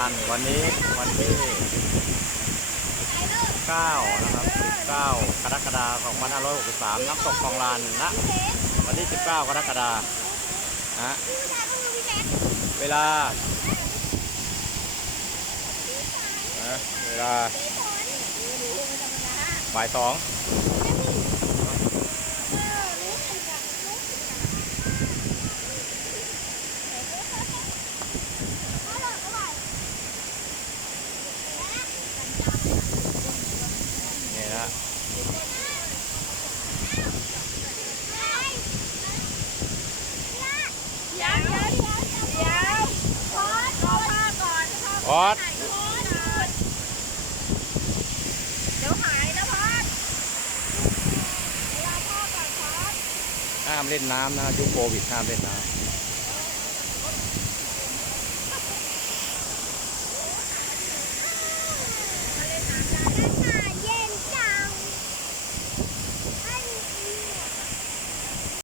านต์วันนี้วันที่9นะครับ19กรกฎาคม2563น้ำตกคลองลานณวันที่19กรกฎาคมนะเวลาบ่าย 2นี่นะพอดเดี๋ยวหายนะพอดเวลาพ่อก่อนพอด ห้ามเล่นน้ำนะยุคโควิดห้ามเล่นน้ำ